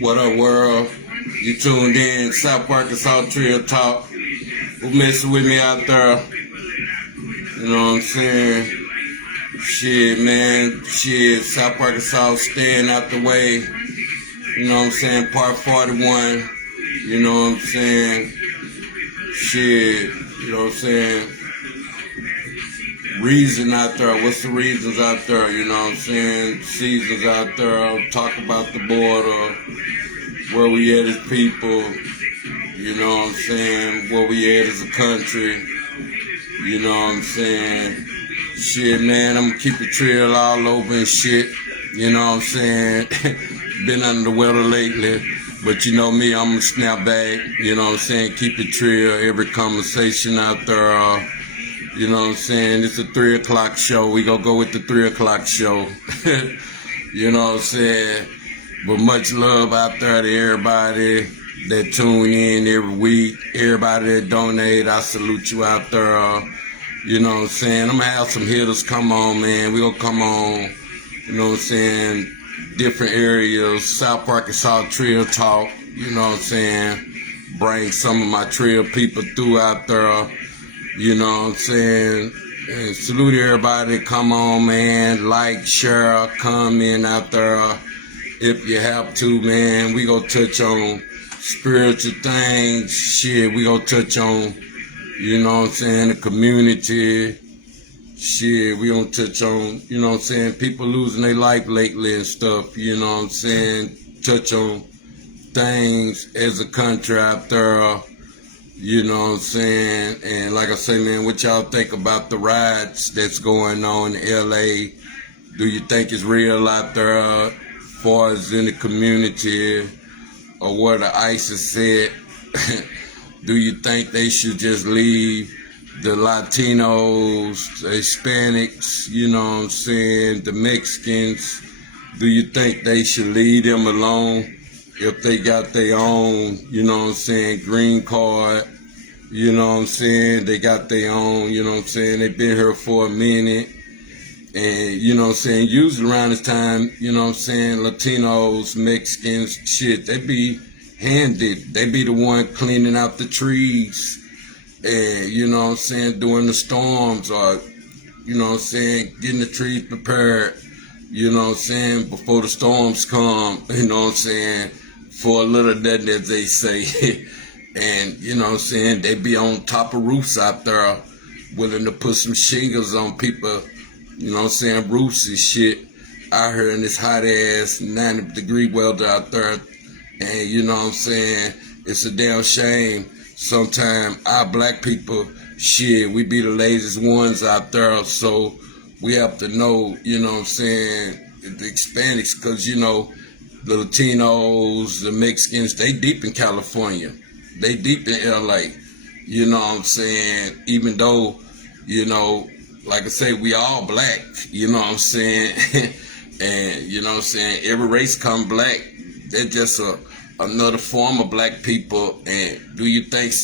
What up, world? You tuned in, South Arkansas Trio Talk. Who messing with me out there? You know what I'm saying? Shit, man. Shit, South Arkansas staying out the way. You know what I'm saying? Part 41. You know what I'm saying? Shit, you know what I'm saying? Reason out there. What's the reasons out there? You know what I'm saying? Seasons out there. Talk about the border. Where we at as people. You know what I'm saying? Where we at as a country. You know what I'm saying? Shit, man, I'm gonna keep it trail all over and shit. You know what I'm saying? Been under the weather lately. But you know me, I'm a snap back. You know what I'm saying? Keep it trail. Every conversation out there. You know what I'm saying? It's a 3 o'clock show. We gonna go with the 3 o'clock show. You know what I'm saying? But much love out there to everybody that tune in every week. Everybody that donate, I salute you out there. You know what I'm saying? I'm gonna have some hitters come on, man. We gonna come on, you know what I'm saying, different areas. South Arkansas Trail Talk, you know what I'm saying? Bring some of my trail people through out there. You know what I'm saying? And salute everybody. Come on, man. Like, share, comment out there. If you have to, man. We gonna touch on spiritual things. Shit, we gonna touch on, you know what I'm saying, the community. Shit, we gonna touch on, you know what I'm saying, people losing their life lately and stuff. You know what I'm saying? Touch on things as a country out there. You know what I'm saying? And like I say, man, what y'all think about the riots that's going on in L.A? Do you think it's real out there as far as in the community or what the ISIS said? Do you think they should just leave the Latinos, the Hispanics, you know what I'm saying, the Mexicans? Do you think they should leave them alone if they got their own, you know what I'm saying, green card? You know what I'm saying? They got their own, you know what I'm saying? They've been here for a minute. And, you know what I'm saying? Usually around this time, you know what I'm saying, Latinos, Mexicans, shit, they be handed. They be the one cleaning out the trees. And, you know what I'm saying, during the storms or, you know what I'm saying, getting the trees prepared, you know what I'm saying, before the storms come, you know what I'm saying, for a little that, as they say. And, you know what I'm saying, they be on top of roofs out there willing to put some shingles on people, you know what I'm saying, roofs and shit out here in this hot ass 90-degree weather out there. And, you know what I'm saying, it's a damn shame. Sometimes our black people, shit, we be the laziest ones out there. So we have to know, you know what I'm saying, the Hispanics, because, you know, the Latinos, the Mexicans, they deep in California. They deep in L.A., you know what I'm saying? Even though, you know, like I say, we all black, you know what I'm saying? And, you know what I'm saying, every race come black. They're just another form of black people. And do you think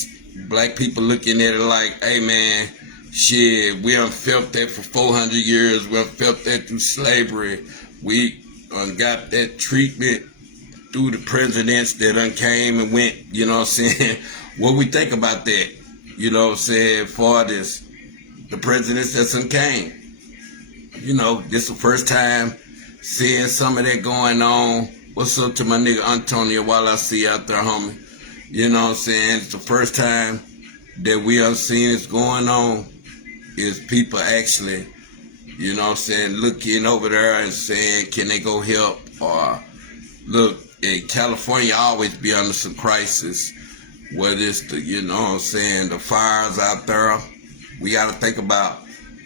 black people looking at it like, hey, man, shit, we done felt that for 400 years. We done felt that through slavery. We got that treatment through the presidents that done came and went, you know what I'm saying? What we think about that, you know what I'm saying, for this, the presidents that done came. You know, this the first time seeing some of that going on. What's up to my nigga Antonio while I see you out there, homie? You know what I'm saying? It's the first time that we have seen this going on is people actually, you know what I'm saying, looking over there and saying, can they go help? Or, look, in California always be under some crisis, whether it's the, you know what I'm saying, the fires out there. We got to think about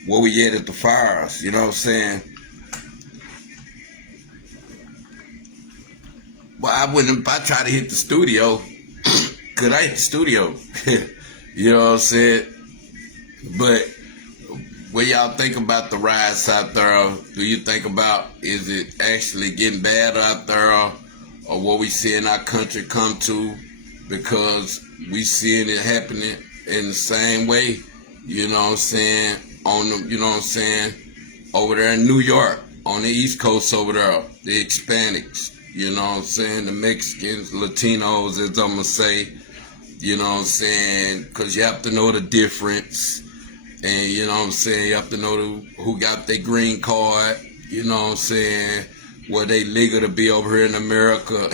where we at the fires, you know what I'm saying? Well, I wouldn't, if I try to hit the studio, could I hit the studio? You know what I'm saying? But what y'all think about the riots out there? Do you think about, is it actually getting bad out there? Or what we see in our country come to, because we seeing it happening in the same way, you know what I'm saying, on the, you know what I'm saying, over there in New York, on the East Coast over there, the Hispanics, you know what I'm saying, the Mexicans, Latinos, as I'm going to say, you know what I'm saying, because you have to know the difference. And, you know what I'm saying, you have to know who got their green card, you know what I'm saying, were they legal to be over here in America.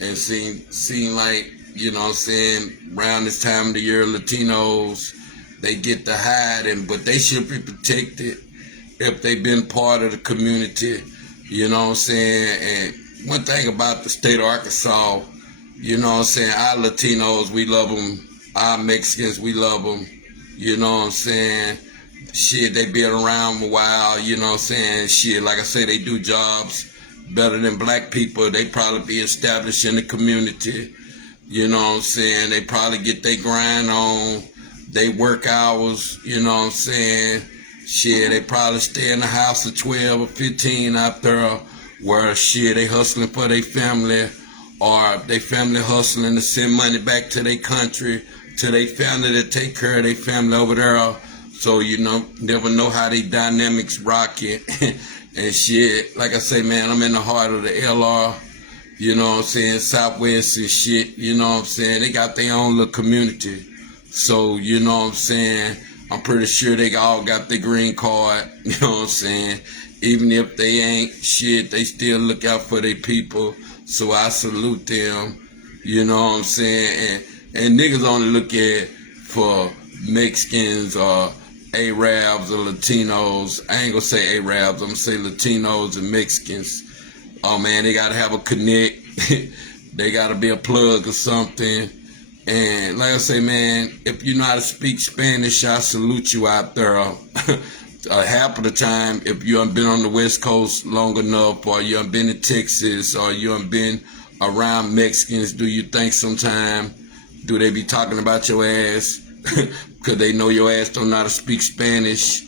And seem like, you know what I'm saying, around this time of the year, Latinos, they get to hide, but they should be protected if they've been part of the community, you know what I'm saying. And one thing about the state of Arkansas, you know what I'm saying, our Latinos, we love them. Our Mexicans, we love them. You know what I'm saying? Shit, they been around a while, you know what I'm saying? Shit, like I say, they do jobs better than black people. They probably be established in the community. You know what I'm saying? They probably get their grind on. They work hours, you know what I'm saying? Shit, they probably stay in the house of 12 or 15 out there where, shit, they hustling for their family, or they family hustling to send money back to their country, to their family to take care of their family over there. So, you know, never know how they dynamics rocket. And shit, like I say, man, I'm in the heart of the LR, you know what I'm saying, Southwest and shit, you know what I'm saying. They got their own little community. So, you know what I'm saying, I'm pretty sure they all got their green card, you know what I'm saying. Even if they ain't, shit, they still look out for their people. So I salute them, you know what I'm saying. And niggas only look at for Mexicans or Arabs or Latinos. I ain't gonna say Arabs, I'm gonna say Latinos and Mexicans. Oh man, they gotta have a connect. They gotta be a plug or something. And like I say, man, if you know how to speak Spanish, I salute you out there. Half of the time, if you haven't been on the West Coast long enough, or you haven't been to Texas, or you haven't been around Mexicans, do you think sometime, do they be talking about your ass? Because they know your ass don't know how to speak Spanish.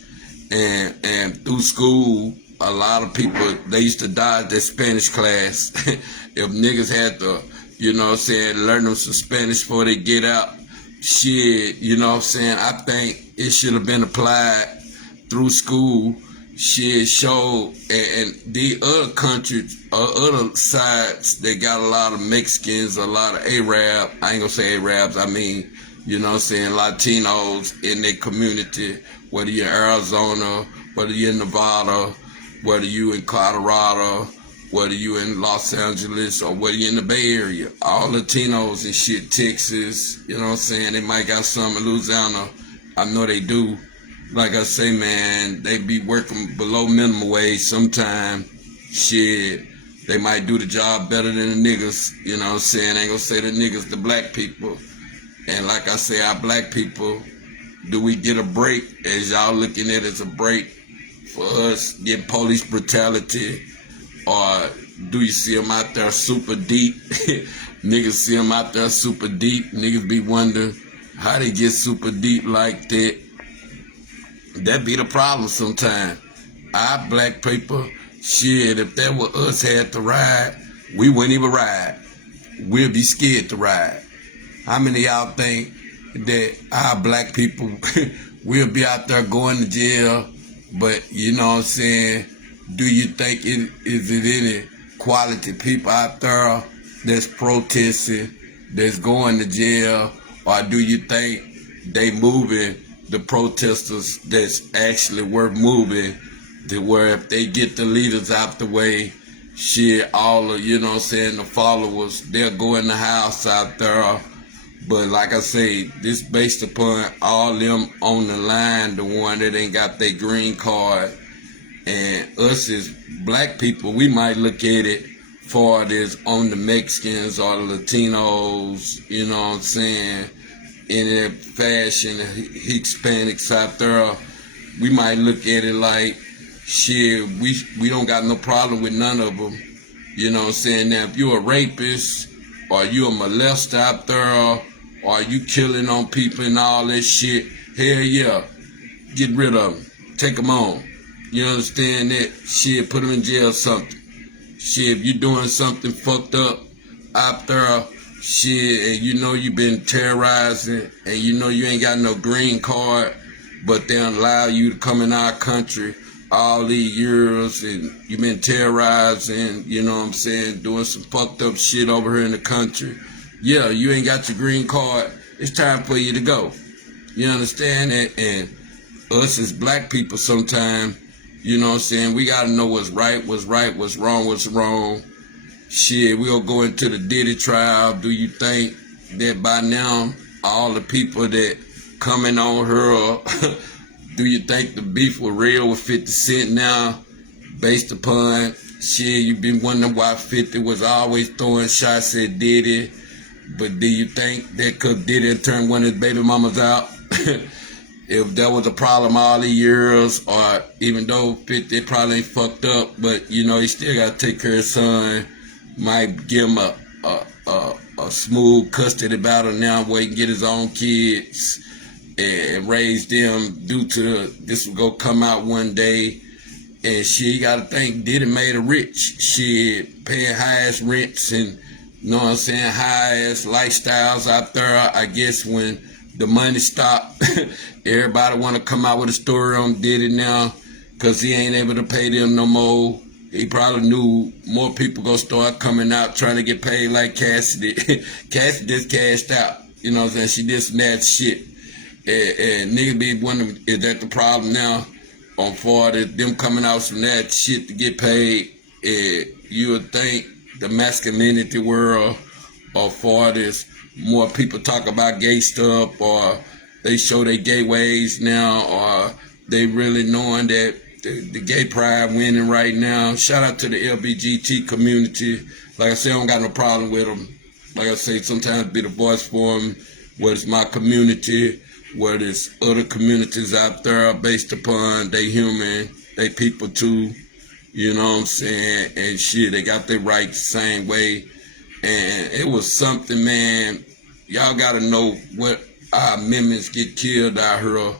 And through school, a lot of people, they used to dodge their Spanish class. If niggas had to, you know what I'm saying, learn them some Spanish before they get out, shit, you know what I'm saying, I think it should have been applied through school. Shit showed, and the other countries, other sides, they got a lot of Mexicans, a lot of Arab, I ain't gonna say Arabs, I mean, you know what I'm saying, Latinos in their community, whether you're in Arizona, whether you're in Nevada, whether you in Colorado, whether you in Los Angeles, or whether you in the Bay Area. All Latinos and shit, Texas, you know what I'm saying, they might got some in Louisiana, I know they do. Like I say, man, they be working below minimum wage sometime. Shit, they might do the job better than the niggas, you know what I'm saying, I ain't gonna say the niggas, the black people. And like I say, our black people, do we get a break, as y'all looking at it as a break for us get police brutality? Or do you see them out there super deep? Niggas see them out there super deep. Niggas be wondering how they get super deep like that. That be the problem sometimes. Our black people, shit, if that were us had to ride, we wouldn't even ride. We'll be scared to ride. How many of y'all think that our black people will be out there going to jail? But you know what I'm saying, do you think is it any quality people out there that's protesting, that's going to jail? Or do you think they moving the protesters that's actually worth moving, to where if they get the leaders out the way, shit, all of, you know what I'm saying, the followers, they'll go in the house out there. But like I say, this based upon all them on the line, the one that ain't got their green card. And us as black people, we might look at it far as on the Mexicans or the Latinos, you know what I'm saying, in their fashion, Hispanics out there. We might look at it like, shit, we don't got no problem with none of them. You know what I'm saying? Now, if you're a rapist, or you a molester out there, or you killing on people and all that shit, hell yeah, get rid of them. Take them on. You understand that? Shit, put them in jail or something. Shit, if you doing something fucked up out there, shit, and you know you been terrorizing, and you know you ain't got no green card, but they allow you to come in our country, all these years and you've been terrorizing, you know what I'm saying, doing some fucked up shit over here in the country. Yeah, you ain't got your green card. It's time for you to go. You understand that? And us as black people sometimes, you know what I'm saying, we got to know what's right, what's wrong, what's wrong. Shit, we'll go into the Diddy trial. Do you think that by now, all the people that coming on her, do you think the beef was real with 50 Cent now? Based upon, shit, you been wondering why 50 was always throwing shots at Diddy. But do you think that could Diddy turn one of his baby mamas out? If that was a problem all the years, or even though 50 probably ain't fucked up, but you know, he still got to take care of his son. Might give him a smooth custody battle now where he can get his own kids and raise them due to this will go come out one day. And shit, you got to think Diddy made her rich. Shit, paying highest rents and, you know what I'm saying, highest lifestyles out there. I guess when the money stopped, everybody want to come out with a story on Diddy now because he ain't able to pay them no more. He probably knew more people gonna start coming out trying to get paid like Cassidy. Cassidy just cashed out. You know what I'm saying? She did some that shit. And nigga be wondering, is that the problem now? On far as them coming out some that shit to get paid, you would think the masculinity world, or far as more people talk about gay stuff, or they show their gay ways now, or they really knowing that the gay pride winning right now. Shout out to the LBGT community. Like I say, I don't got no problem with them. Like I say, sometimes be the voice for them, whether it's my community, whether it's other communities out there based upon they human, they people too. You know what I'm saying? And shit, they got their rights the same way. And it was something, man. Y'all got to know what our amendments get killed out here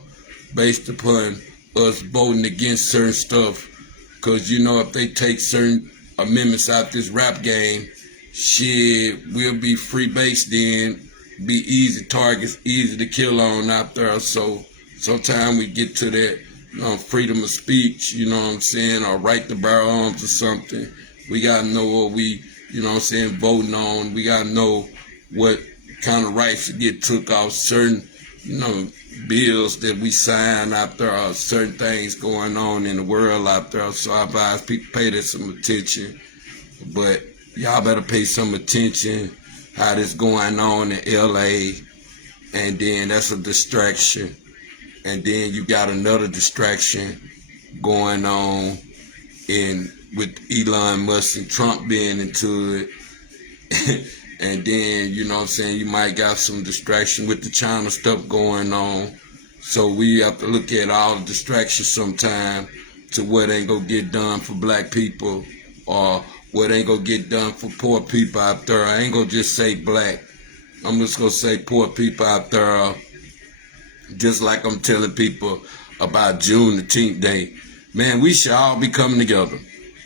based upon us voting against certain stuff. Because, you know, if they take certain amendments out this rap game, shit, we'll be free based then, be easy targets, easy to kill on out there. So sometimes we get to that, you know, freedom of speech, you know what I'm saying, or right to bear arms or something. We got to know what we, you know what I'm saying, voting on. We got to know what kind of rights to get took off certain, you know, bills that we sign out there, or certain things going on in the world out there. So I advise people pay that some attention. But y'all better pay some attention how this going on in L.A. And then that's a distraction. And then you got another distraction going on with Elon Musk and Trump being into it. And then, you know what I'm saying, you might got some distraction with the China stuff going on. So we have to look at all the distractions sometime to what ain't gonna get done for black people, or what ain't gonna get done for poor people out there. I ain't gonna just say black. I'm just gonna say poor people out there. Just like I'm telling people about Juneteenth Day. Man, we should all be coming together.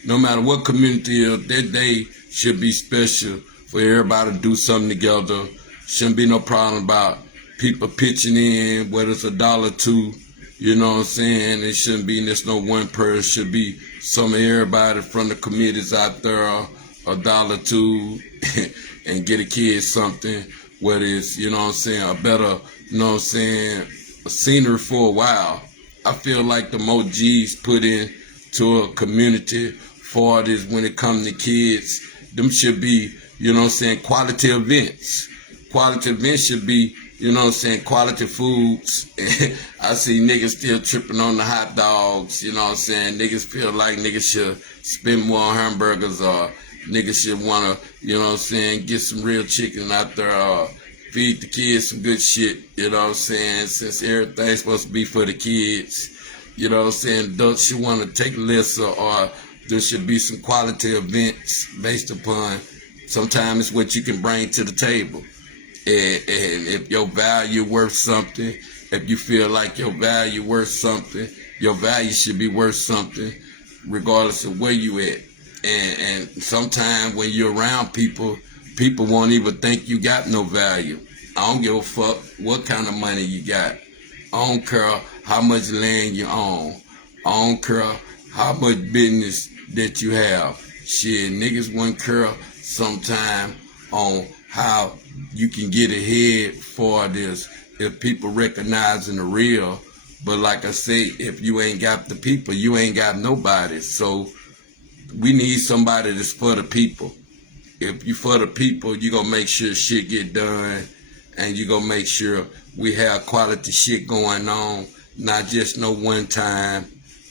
No matter what community it is, that day should be special for everybody to do something together. Shouldn't be no problem about people pitching in, whether it's $1 or $2. You know what I'm saying? It shouldn't be just no one person. It should be some of everybody from the committees out there, $1 or $2, and get a kid something. Whether it's, you know what I'm saying, a better, you know what I'm saying, a scenery for a while. I feel like the more G's put in to a community for this when it comes to kids, them should be, you know what I'm saying, quality events. Quality events should be, you know what I'm saying, quality foods. I see niggas still tripping on the hot dogs, you know what I'm saying. Niggas feel like niggas should spend more on hamburgers, or niggas should want to, you know what I'm saying, get some real chicken out there, feed the kids some good shit, you know what I'm saying, since everything's supposed to be for the kids. You know what I'm saying, adults should want to take lesser, or there should be some quality events based upon sometimes it's what you can bring to the table. And if your value worth something, if you feel like your value worth something, your value should be worth something regardless of where you at. And sometimes when you're around people, people won't even think you got no value. I don't give a fuck what kind of money you got. I don't care how much land you own. I don't care how much business that you have. Shit, niggas wouldn't care sometime on how you can get ahead for this if people recognizing the real. But like I say, if you ain't got the people, you ain't got nobody. So we need somebody that's for the people. If you for the people, you gonna make sure shit get done, and you gonna make sure we have quality shit going on, not just no one time,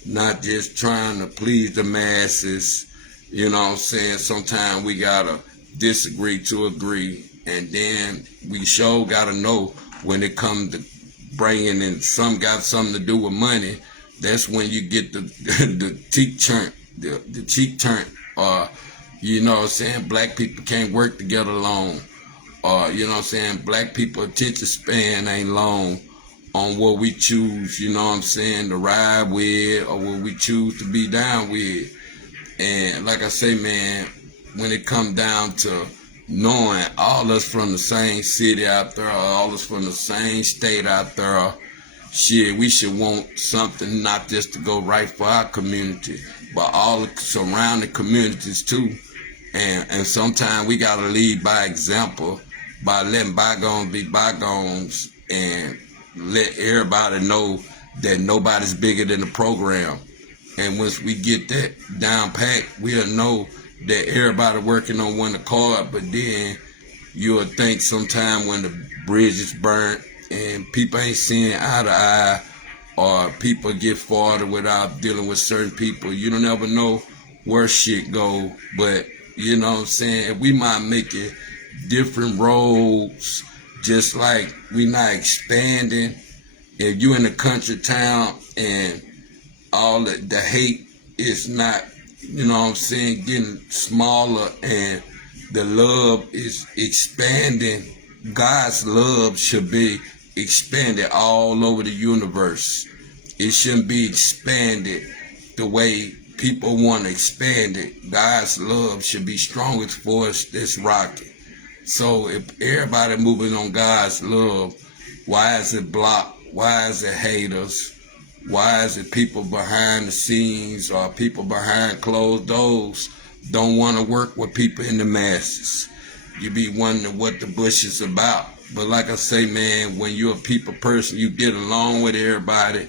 not just trying to please the masses. You know what I'm saying? Sometimes we gotta disagree to agree, and then we sure gotta know when it comes to bringing in some got something to do with money. That's when you get the the cheek turn, the cheek turn, or you know what I'm saying, black people can't work together alone. Or, you know what I'm saying, black people attention span ain't long on what we choose, you know what I'm saying, to ride with or what we choose to be down with. And like I say, man, when it come down to knowing all us from the same city out there, all us from the same state out there, shit, we should want something not just to go right for our community, but all the surrounding communities too. And sometimes we gotta lead by example, by letting bygones be bygones, and let everybody know that nobody's bigger than the program. And once we get that down pat, we'll know that everybody working on one accord. But then you'll think sometime when the bridge is burnt and people ain't seeing eye to eye, or people get farther without dealing with certain people, you don't ever know where shit go. But you know what I'm saying, if we might make it different roads, just like we not expanding. If you in a country town and all the hate is not, you know what I'm saying, getting smaller, and the love is expanding, God's love should be expanded all over the universe. It shouldn't be expanded the way people want to expand it. God's love should be strongest force that's rocking. So if everybody moving on God's love, why is it blocked? Why is it haters? Why is it people behind the scenes or people behind closed doors don't want to work with people in the masses? You be wondering what the bush is about. But like I say, man, when you're a people person, you get along with everybody.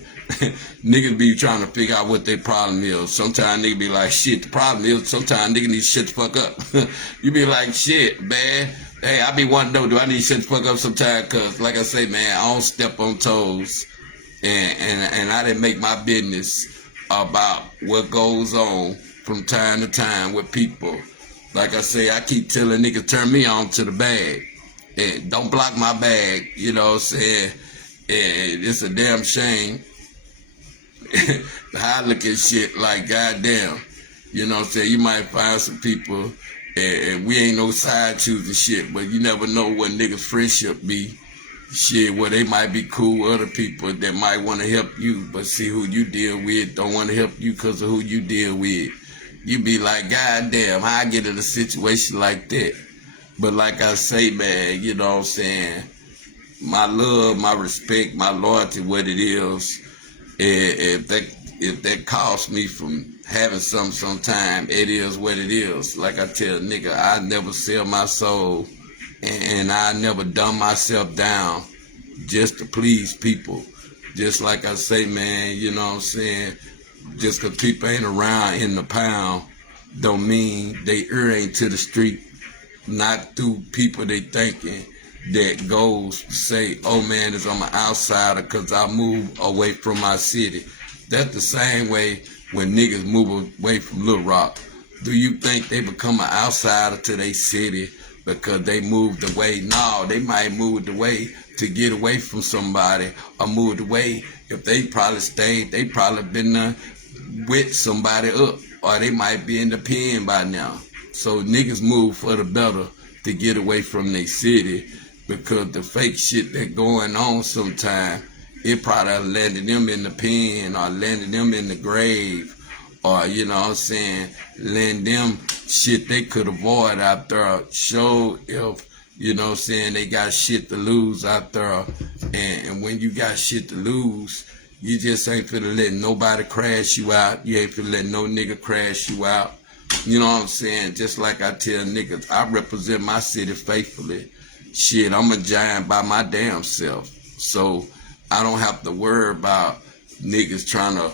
Niggas be trying to figure out what their problem is. Sometimes niggas be like, shit, the problem is sometimes niggas need to shut the fuck up. You be like, shit, man. Hey, I be wanting to know, do I need to shut the fuck up sometimes? Because, like I say, man, I don't step on toes. And I didn't make my business about what goes on from time to time with people. Like I say, I keep telling niggas, turn me on to the bag. And don't block my bag, you know what I'm saying? And it's a damn shame. I look at shit like, goddamn, you know what I'm saying? You might find some people, and we ain't no side choosing shit, but you never know what niggas' friendship be. Shit, well, they might be cool with other people that might want to help you, but see who you deal with don't want to help you because of who you deal with. You be like, goddamn, how I get in a situation like that? But like I say, man, you know what I'm saying? My love, my respect, my loyalty, what it is, if that costs me from having something sometime, it is what it is. Like I tell nigga, I never sell my soul, and I never dumb myself down just to please people. Just like I say, man, you know what I'm saying? Just because people ain't around in the pound don't mean they ear ain't to the street. Not through people they thinking that goes say, oh man, it's on my outsider because I moved away from my city. That's the same way when niggas move away from Little Rock. Do you think they become an outsider to their city because they moved away? No, they might moved away to get away from somebody, or moved away. If they probably stayed, they probably been with somebody up, or they might be in the pen by now. So niggas move for the better to get away from their city, because the fake shit that going on sometime, it probably landed them in the pen or landed them in the grave, or, you know what I'm saying, land them shit they could avoid out there. Show if, you know what I'm saying, they got shit to lose out there. And when you got shit to lose, You just ain't finna let nobody crash you out. You ain't finna let no nigga crash you out. You know what I'm saying? Just like I tell niggas, I represent my city faithfully. Shit, I'm a giant by my damn self. So I don't have to worry about niggas trying to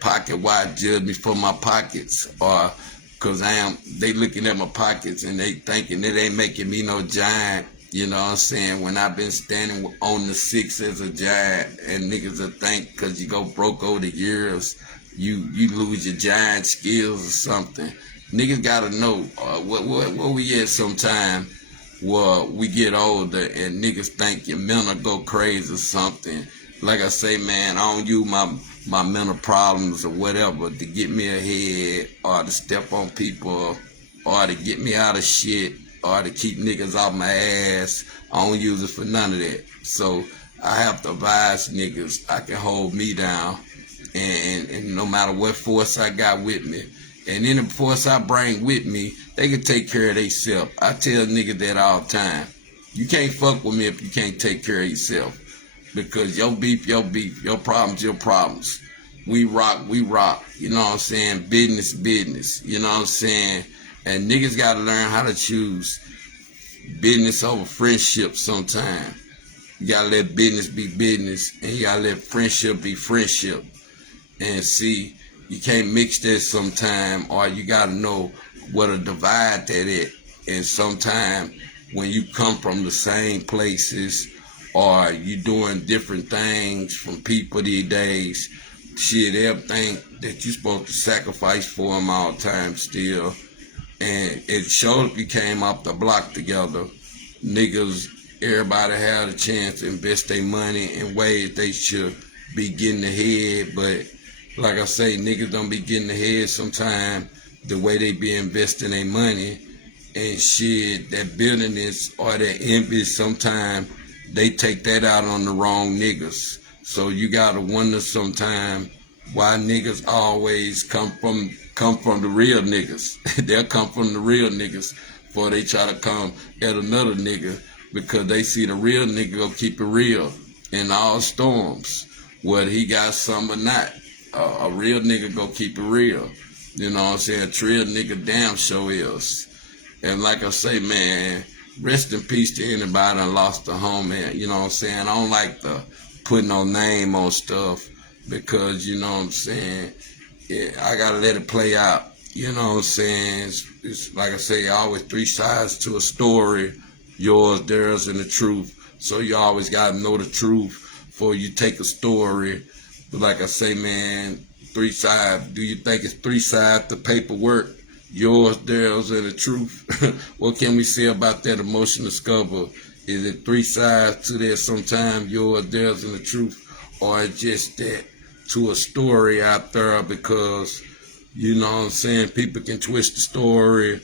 pocket wide judge me for my pockets, or cause they looking at my pockets and they thinking it ain't making me no giant. You know what I'm saying? When I've been standing on the 6 as a giant, and niggas will think cause you go broke over the years, you lose your giant skills or something. Niggas gotta know what we at sometime where we get older and niggas think your mental go crazy or something. Like I say, man, I don't use my mental problems or whatever to get me ahead or to step on people or to get me out of shit or to keep niggas off my ass. I don't use it for none of that. So I have to advise niggas I can hold me down, and no matter what force I got with me, and any force I bring with me, they can take care of themselves. I tell niggas that all the time. You can't fuck with me if you can't take care of yourself. Because your beef, your beef, your problems, your problems. We rock, we rock. You know what I'm saying? Business, business. You know what I'm saying? And niggas gotta learn how to choose business over friendship sometime. You gotta let business be business, and you gotta let friendship be friendship. And see, you can't mix that sometime, or you gotta know what a divide that is. And sometime when you come from the same places, or you doing different things from people these days, shit, they'll think that you supposed to sacrifice for them all the time still. And it showed if you came off the block together, niggas, everybody had a chance to invest their money in ways they should be getting ahead. But like I say, niggas don't be getting ahead sometime the way they be investing their money. And shit, that bitterness or that envy, sometime they take that out on the wrong niggas. So you gotta wonder sometime why niggas always come from the real niggas. They'll come from the real niggas before they try to come at another nigga, because they see the real nigga go keep it real in all storms, whether he got some or not. A real nigga go keep it real. You know what I'm saying? A real nigga damn sure is. And like I say, man, rest in peace to anybody that lost a homie. You know what I'm saying? I don't like to put no name on stuff, because, you know what I'm saying, yeah, I gotta let it play out. You know what I'm saying? It's like I say, always 3 sides to a story: yours, theirs, and the truth. So you always gotta know the truth before you take a story. But like I say, man, 3 sides. Do you think it's 3 sides to paperwork? Yours, theirs, and the truth. What can we say about that emotion discover? Is it 3 sides to that sometime, yours, theirs, and the truth? Or just that to a story out there? Because, you know what I'm saying, people can twist the story,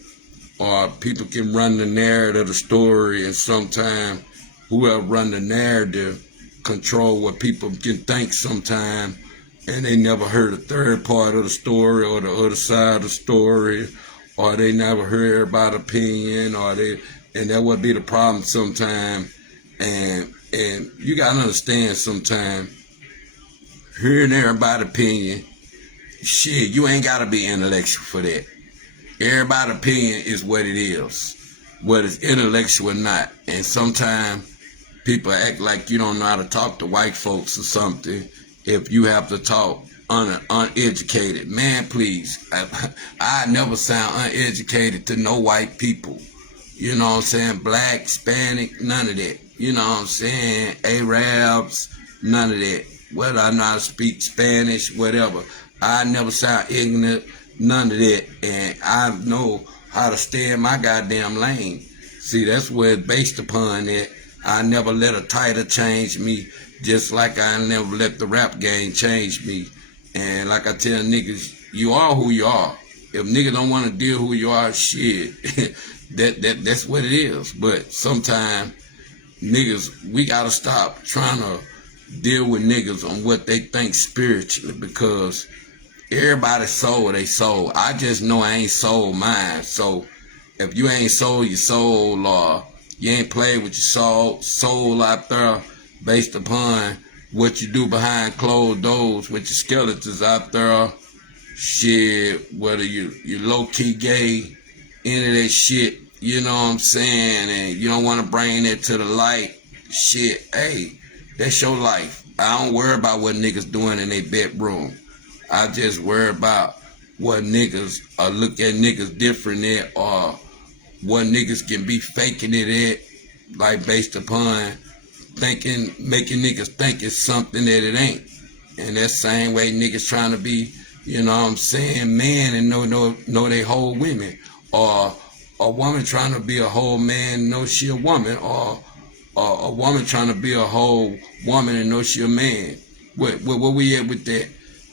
or people can run the narrative of the story, and sometimes whoever run the narrative control what people can think sometime, and they never heard a third part of the story or the other side of the story, or they never heard everybody's opinion, and that would be the problem sometime. And you gotta understand sometime, hearing everybody's opinion, shit, you ain't gotta be intellectual for that. Everybody's opinion is what it is, whether it's intellectual or not. And sometimes people act like you don't know how to talk to white folks or something if you have to talk uneducated. Man, please, I never sound uneducated to no white people. You know what I'm saying? Black, Hispanic, none of that. You know what I'm saying? Arabs, none of that. Whether I know how to speak Spanish, whatever. I never sound ignorant, none of that. And I know how to stay in my goddamn lane. See, that's where it's based upon that. I never let a title change me, just like I never let the rap game change me. And like I tell niggas, you are who you are. If niggas don't want to deal who you are, shit, that's what it is. But sometimes niggas, we gotta stop trying to deal with niggas on what they think spiritually, because everybody sold they soul. I just know I ain't sold mine. So if you ain't sold your soul, or you ain't played with your soul out there based upon what you do behind closed doors with your skeletons out there. Shit, whether you low-key gay, into that shit, you know what I'm saying, and you don't want to bring that to the light, shit, hey, that's your life. I don't worry about what niggas doing in their bedroom. I just worry about what niggas look at niggas different at, or what niggas can be faking it at, like based upon making niggas think it's something that it ain't. And that same way niggas trying to be, you know what I'm saying, man and know they whole women. Or a woman trying to be a whole man and know she a woman. Or a woman trying to be a whole woman and know she a man. Where we at with that?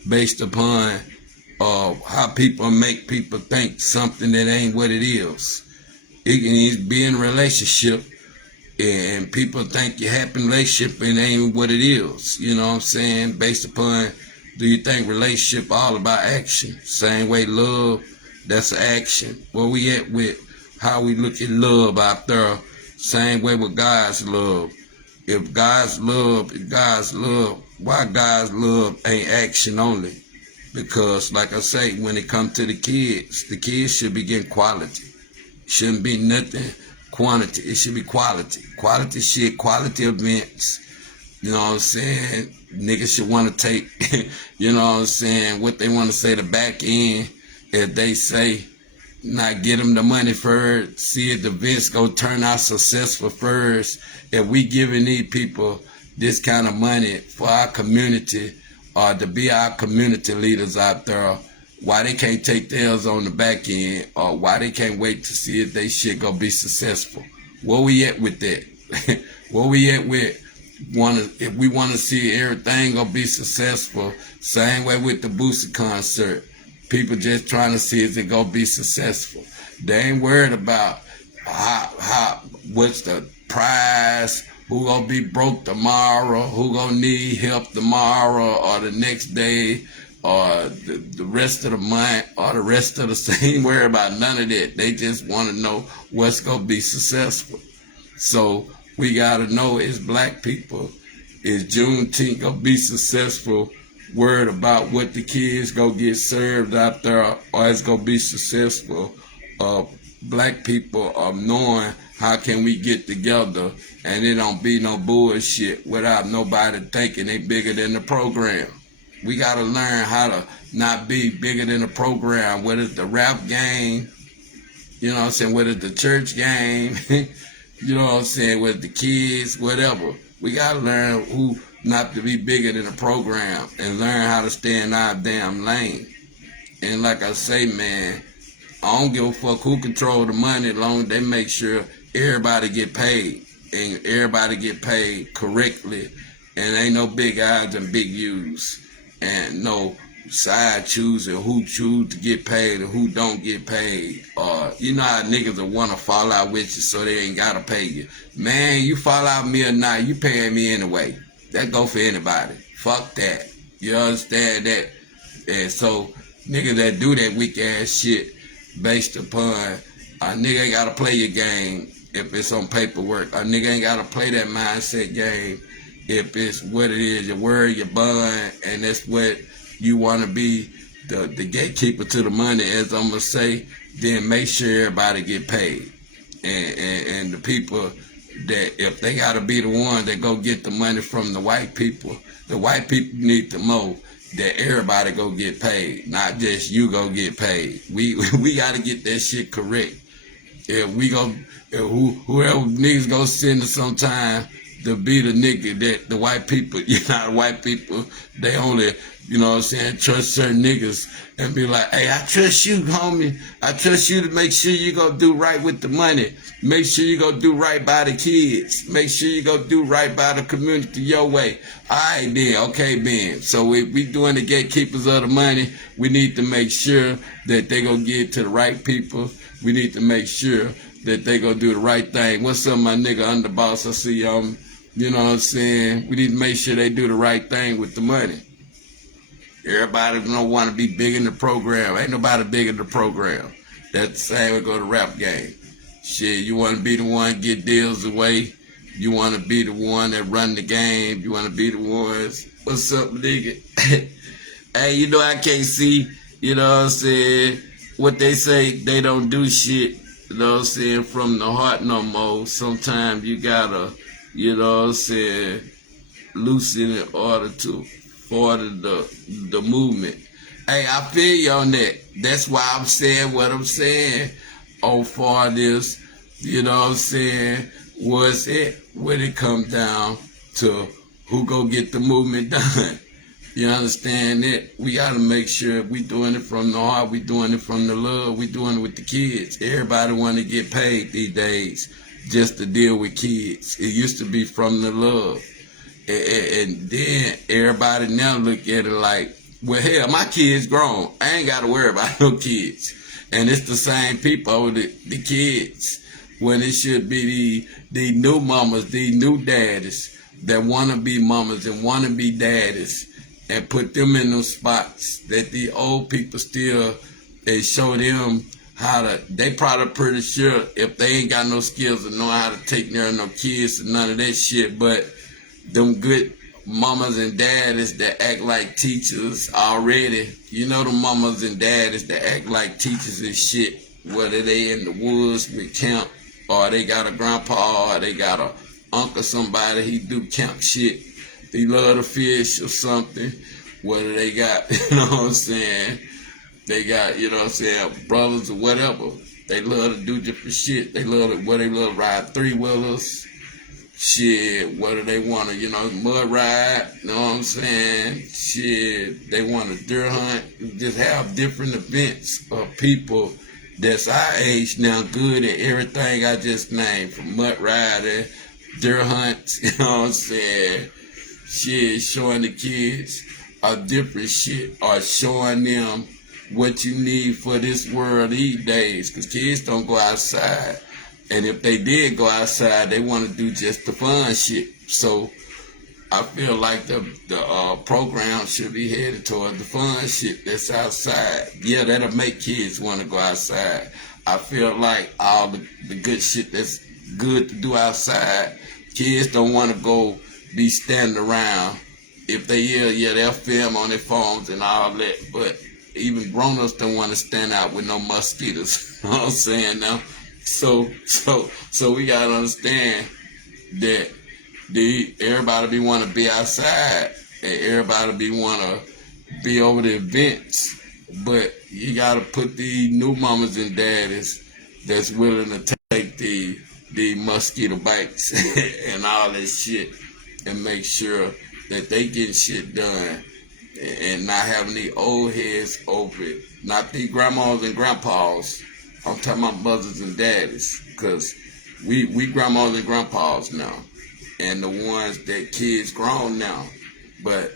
Based upon how people make people think something that ain't what it is. It can be in a relationship and people think you happy in a relationship and it ain't what it is. You know what I'm saying? Based upon, do you think relationship all about action? Same way love, that's action. Where we at with how we look at love out there? Same way with God's love. If God's love, why God's love ain't action only? Because, like I say, when it comes to the kids should be getting quality. Shouldn't be nothing quantity. It should be quality. Quality shit, quality events. You know what I'm saying? Niggas should want to take, you know what I'm saying, what they want to say, the back end. If they say, not get them the money first, see if the events go turn out successful first. If we giving these people this kind of money for our community, or to be our community leaders out there, why they can't take theirs on the back end, or why they can't wait to see if they shit gonna be successful? Where we at with that? Where we at with if we want to see everything gonna be successful? Same way with the Boosie concert. People just trying to see if it gonna be successful. They ain't worried about what's the prize, who gonna be broke tomorrow, who gonna need help tomorrow or the next day, or the rest of the month, or the rest of the same. Worry about none of that. They just want to know what's gonna be successful. So we gotta know, as black people, is Juneteenth gonna be successful? Worried about what the kids gonna get served out there, or it's gonna be successful? Black people are knowing how can we get together and it don't be no bullshit without nobody thinking they bigger than the program. We got to learn how to not be bigger than the program, whether it's the rap game, you know what I'm saying, whether it's the church game, you know what I'm saying, with the kids, whatever. We got to learn who not to be bigger than the program and learn how to stay in our damn lane. And like I say, man, I don't give a fuck who control the money as long as they make sure everybody get paid and everybody get paid correctly, and ain't no big I's and big U's and no side choosing who choose to get paid and who don't get paid. You know how niggas will want to fall out with you so they ain't got to pay you. Man, you fall out with me or not, you paying me anyway. That go for anybody. Fuck that. You understand that? And so niggas that do that weak ass shit based upon a nigga ain't gotta play your game if it's on paperwork. A nigga ain't gotta play that mindset game if it's what it is, your word, your bond, and that's what you wanna be, the gatekeeper to the money, as I'm gonna say. Then make sure everybody get paid. And the people that, if they gotta be the one that go get the money from the white people need to know that everybody go get paid, not just you go get paid. We got to get that shit correct. Whoever niggas go send us sometime to be the nigga that the white people, you know, the white people, they only, you know what I'm saying, trust certain niggas and be like, hey, I trust you, homie. I trust you to make sure you go do right with the money. Make sure you go do right by the kids. Make sure you go do right by the community your way. All right, then. Okay, Ben. So we doing the gatekeepers of the money. We need to make sure that they go get to the right people. We need to make sure that they go do the right thing. What's up, my nigga underboss? I see y'all. You know what I'm saying? We need to make sure they do the right thing with the money. Everybody don't want to be big in the program. Ain't nobody big in the program. That's the same way go to rap game. Shit, you want to be the one get deals away, You want to be the one that run the game. You want to be the ones. What's up, nigga? Hey, you know I can't see, you know what I'm saying, what they say, they don't do shit, you know what I'm saying, from the heart no more. Sometimes you gotta, you know what I'm saying, loosen in order to further the movement. Hey, I feel you on that. That's why I'm saying what I'm saying on far this, you know what I'm saying, was it when it comes down to who go get the movement done. You understand it? We gotta make sure we doing it from the heart, we doing it from the love, we doing it with the kids. Everybody wanna get paid these days just to deal with kids. It used to be from the love. And then everybody now look at it like, well, hell, my kids grown. I ain't gotta worry about no kids. And it's the same people with the kids. When it should be the new mamas, the new daddies that wanna be mamas and wanna be daddies, and put them in those spots that the old people still, they show them how to, they probably pretty sure if they ain't got no skills to know how to take care of no kids and none of that shit, but them good mamas and daddies that act like teachers already, you know, the mamas and daddies that act like teachers and shit, whether they in the woods with camp, or they got a grandpa, or they got a uncle somebody, he do camp shit. They love to fish or something, whether they got, you know what I'm saying, they got, you know what I'm saying, brothers or whatever. They love to do different shit. They love to, they love to ride three-wheelers, shit, whether they want to, you know, mud ride, you know what I'm saying, shit, they want to deer hunt, just have different events of people that's our age now good at everything I just named, from mud riding, deer hunts, you know what I'm saying, shit, showing the kids a different shit, or showing them what you need for this world these days, because kids don't go outside. And if they did go outside, they want to do just the fun shit. So I feel like the program should be headed toward the fun shit that's outside. Yeah, that'll make kids want to go outside. I feel like all the good shit that's good to do outside, kids don't want to go be standing around. If they yeah, they'll film on their phones and all that, but even grown-ups don't want to stand out with no mosquitoes. You know what I'm saying now? So we gotta understand that everybody be want to be outside, and everybody be want to be over the events, but you gotta put the new mamas and daddies that's willing to take the mosquito bites and all that shit, and make sure that they getting shit done, and not having the old heads over it. Not the grandmas and grandpas. I'm talking about mothers and daddies, because we grandmas and grandpas now, and the ones that kids grown now, but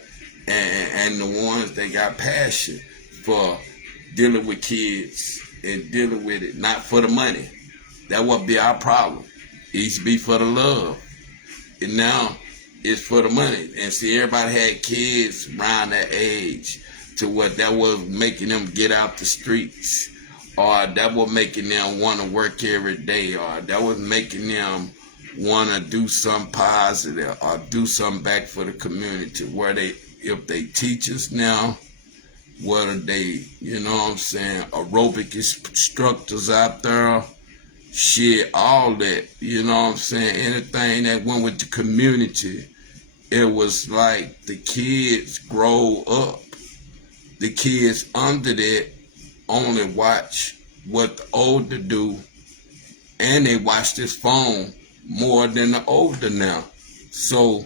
and the ones that got passion for dealing with kids and dealing with it, not for the money. That would be our problem. It used to be for the love, and now it's for the money. And see, everybody had kids around that age to what that was making them get out the streets, or that was making them want to work every day, or that was making them want to do something positive or do something back for the community. Where they, if they teachers now, whether they, you know what I'm saying, aerobic instructors out there, shit, all that, you know what I'm saying, anything that went with the community. It was like the kids grow up. The kids under that only watch what the older do, and they watch this phone more than the older now. So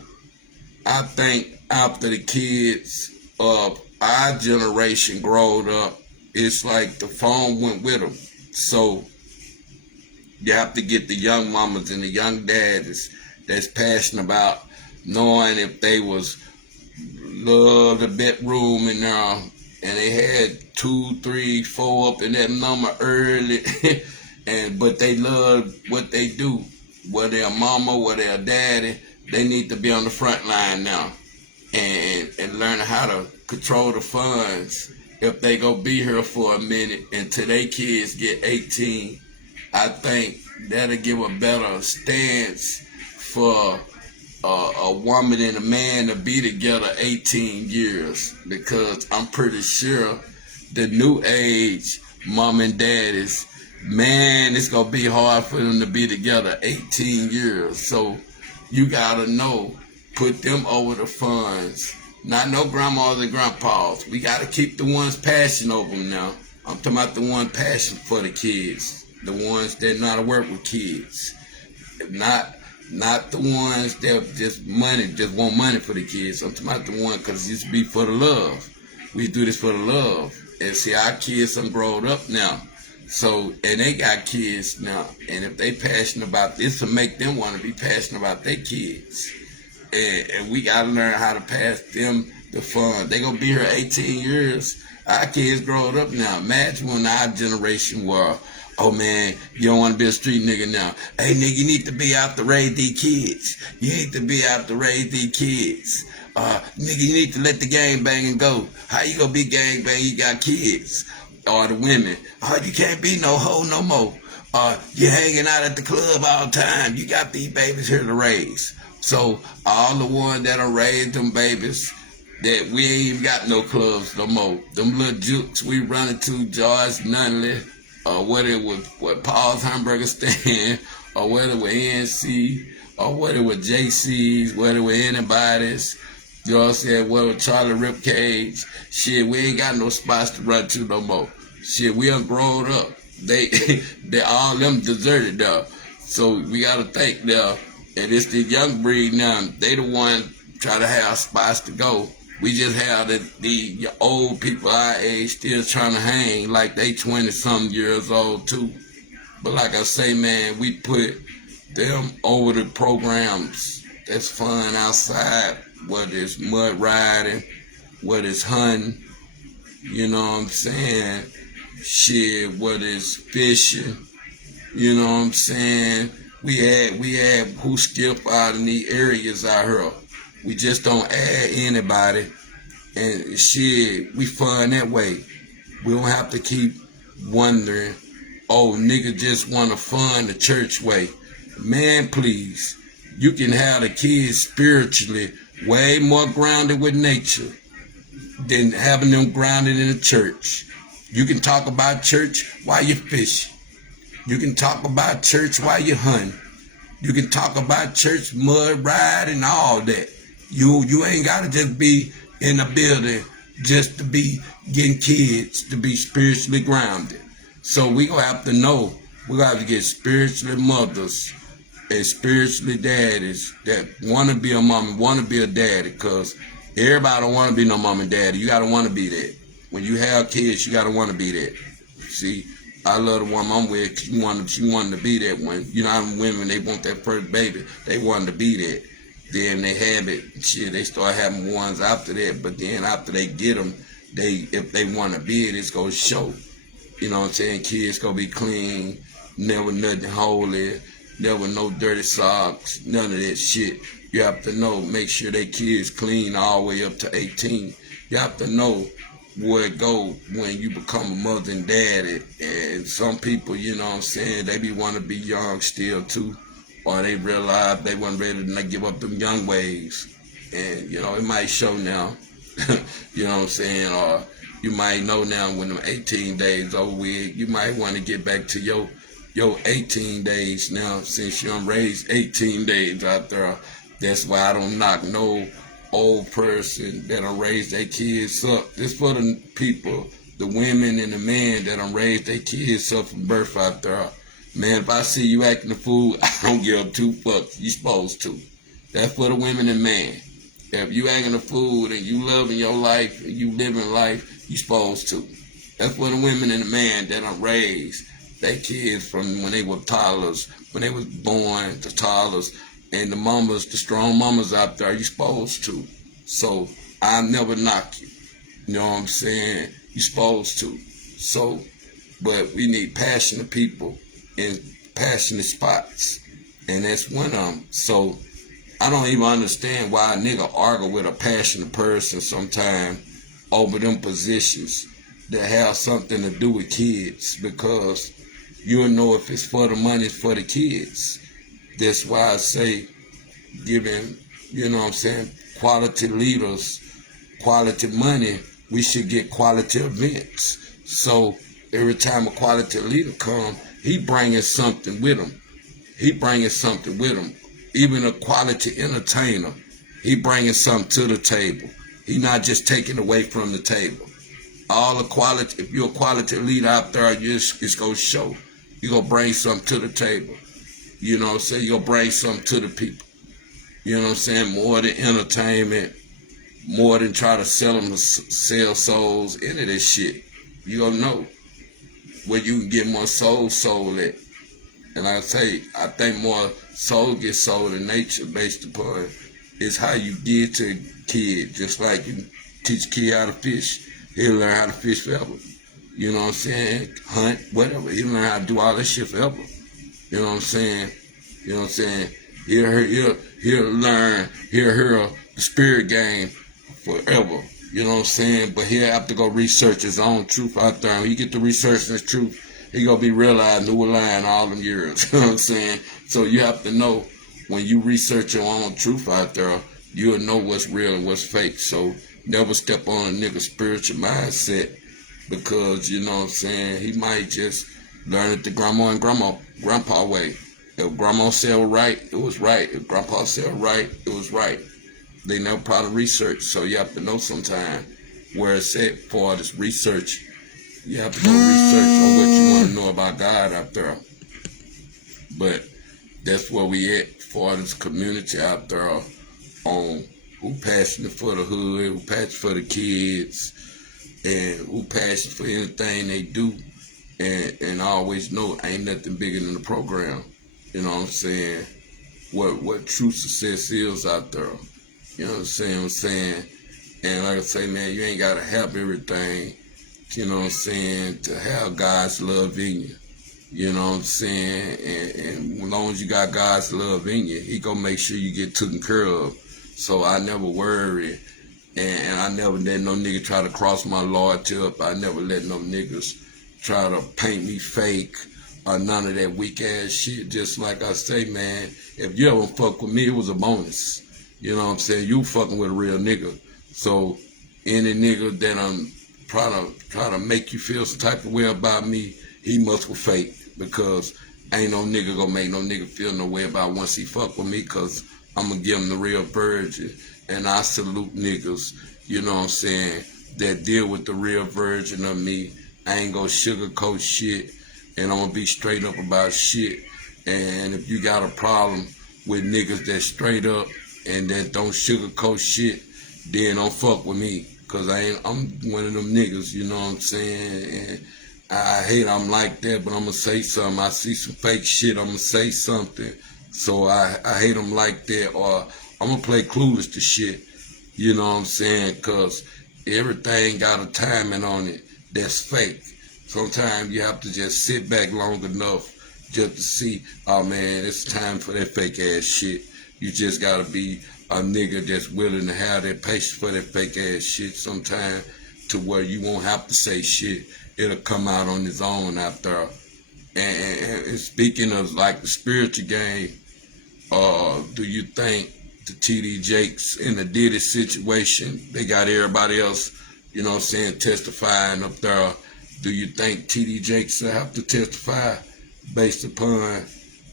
I think after the kids of our generation growed up, it's like the phone went with them. So you have to get the young mamas and the young daddies that's passionate about knowing if they was love the bedroom in there, and they had 2, 3, 4 up in that number early, but they love what they do. Whether they're a mama, whether they're a daddy, they need to be on the front line now and learn how to control the funds. If they go be here for a minute until they kids get 18, I think that'll give a better stance for a woman and a man to be together 18 years, because I'm pretty sure the new age mom and daddies, man, it's gonna be hard for them to be together 18 years. So you gotta know, put them over the funds. Not no grandmas and grandpas. We gotta keep the ones passion over them now. I'm talking about the one passion for the kids, the ones that know how to work with kids, not the ones that just want money for the kids. I'm talking about the one, because it used to be for the love. We do this for the love. And see, our kids are grown up now. So, and they got kids now. And if they passionate about this, will make them want to be passionate about their kids. And we got to learn how to pass them the fun. They going to be here 18 years. Our kids growing up now. Imagine when our generation were, oh man, you don't want to be a street nigga now. Hey nigga, you need to be out to raise these kids. You need to be out to raise these kids. Nigga, you need to let the gang banging go. How you gonna be gang banging? You got kids. Or the women. You can't be no hoe no more. You hanging out at the club all the time. You got these babies here to raise. So all the ones that are raised them babies, that we ain't even got no clubs no more. Them little jukes we running to, George Nunley, or whether it was Paul's Hamburger Stand, or whether it was NC, or whether it was JC's, whether it was anybody's, you know what I'm saying, whether it was Charlie Ripcage. Shit, we ain't got no spots to run to no more. Shit, we done grown up. They all them deserted there. So we gotta think there. And it's the young breed now. They the one try to have spots to go. We just have the old people our age still trying to hang like they 20-something years old too. But like I say, man, we put them over the programs that's fun outside, whether it's mud riding, whether it's hunting, you know what I'm saying? Shit, whether it's fishing, you know what I'm saying? We had who skip out in these areas out here. We just don't add anybody, and shit, we fun that way. We don't have to keep wondering, oh, nigga just want to fund the church way. Man, please, you can have the kids spiritually way more grounded with nature than having them grounded in the church. You can talk about church while you fishing. You can talk about church while you hunting. You can talk about church mud ride and all that. You ain't gotta just be in a building just to be getting kids to be spiritually grounded. So we gonna have to know, we gonna have to get spiritually mothers and spiritually daddies that wanna be a mom and wanna be a daddy, cause everybody don't wanna be no mom and daddy. You gotta wanna be that. When you have kids, you gotta wanna be that. See, I love the woman I'm with. She wanted to be that one. You know how women, they want that first baby, they wanted to be that. Then they have it. Shit, they start having ones after that. But then after they get them, if they want to be it, it's gonna show. You know what I'm saying? Kids gonna be clean, never nothing holy, never no dirty socks, none of that shit. You have to know, make sure they kids clean all the way up to 18. You have to know where it go when you become a mother and daddy. And some people, you know what I'm saying, they be want to be young still too, or they realize they weren't ready to give up them young ways. And you know, it might show now. You know what I'm saying? Or you might know now when them 18 days over with, you might want to get back to your 18 days now, since you done raised 18 days out there. That's why I don't knock no old person that done raised their kids up. This for the people, the women and the men that done raised their kids up from birth out there. Man, if I see you acting a fool, I don't give 2 fucks. You supposed to. That's for the women and men. If you acting a fool and you loving your life and you living life, you supposed to. That's for the women and the man that done raised their kids from when they were toddlers, when they was born to toddlers. And the mamas, the strong mamas out there, you supposed to. So I'll never knock you. You know what I'm saying? You supposed to. So, but we need passionate people in passionate spots. And that's one of them. So I don't even understand why a nigga argue with a passionate person sometime over them positions that have something to do with kids, because you'll know if it's for the money, it's for the kids. That's why I say giving, you know what I'm saying, quality leaders, quality money, we should get quality events. So every time a quality leader come, he bringing something with him. He bringing something with him. Even a quality entertainer, he bringing something to the table. He not just taking away from the table. All the quality, if you're a quality leader out there, it's going to show. You're going to bring something to the table. You know what I'm saying? You're going to bring something to the people. You know what I'm saying? More than entertainment, more than try to sell them to sell souls into this shit. You don't know where you can get more sold at. And like I say, I think more soul gets sold in nature based upon is how you get to a kid. Just like you teach a kid how to fish, he'll learn how to fish forever. You know what I'm saying? Hunt, whatever. He'll learn how to do all that shit forever. You know what I'm saying? You know what I'm saying? He'll learn, he'll hear the spirit game forever. You know what I'm saying? But he'll have to go research his own truth out there. When he get to research his truth, he gonna be realizing who was lying all them years. You know what I'm saying? So you have to know when you research your own truth out there, you'll know what's real and what's fake. So never step on a nigga's spiritual mindset because, you know what I'm saying, he might just learn it the grandma and grandpa way. If grandma said right, it was right. If grandpa said right, it was right. They never probably research, so you have to know sometime where it's at for this research. You have to go research on what you want to know about God out there. But that's where we at for this community out there on who passionate for the hood, who passionate for the kids, and who passionate for anything they do. And I always know ain't nothing bigger than the program. You know what I'm saying? What true success is out there. You know what I'm saying? And like I say, man, you ain't got to have everything, you know what I'm saying, to have God's love in you. You know what I'm saying? And as long as you got God's love in you, he gonna make sure you get taken care of. So I never worry. And I never let no nigga try to cross my loyalty up. I never let no niggas try to paint me fake or none of that weak ass shit. Just like I say, man, if you ever fuck with me, it was a bonus. You know what I'm saying? You fucking with a real nigga. So any nigga that I'm trying to make you feel some type of way about me, he must be fake. Because ain't no nigga gonna make no nigga feel no way about once he fuck with me, because I'm gonna give him the real virgin. And I salute niggas, you know what I'm saying, that deal with the real virgin of me. I ain't gonna sugarcoat shit, and I'm gonna be straight up about shit. And if you got a problem with niggas that straight up and that don't sugarcoat shit, then don't fuck with me. Cause I'm one of them niggas, you know what I'm saying? And I hate I'm like that, but I'm gonna say something. I see some fake shit, I'm gonna say something. So I hate them like that, or I'm gonna play clueless to shit, you know what I'm saying? Cause everything got a timing on it that's fake. Sometimes you have to just sit back long enough just to see, oh man, it's time for that fake ass shit. You just gotta be a nigga that's willing to have that patience for that fake ass shit sometime, to where you won't have to say shit. It'll come out on its own out there. And speaking of like the spiritual game, do you think the TD Jakes in the Diddy situation, they got everybody else, you know what I'm saying, testifying up there. Do you think TD Jakes will have to testify based upon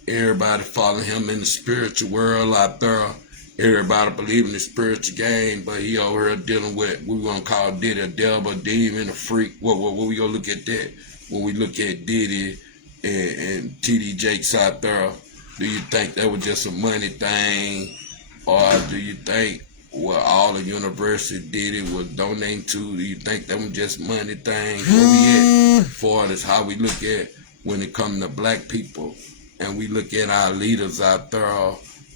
everybody following him in the spiritual world out there? Everybody believing the spiritual game, but he over here dealing with, we gonna call Diddy a devil, a demon, a freak. What we gonna look at that? When we look at Diddy and TD Jakes out there, do you think that was just a money thing? Or do you think what all the university Diddy was donating to, do you think that was just money thing? Where we at? For as how we look at when it comes to black people, and we look at our leaders out there,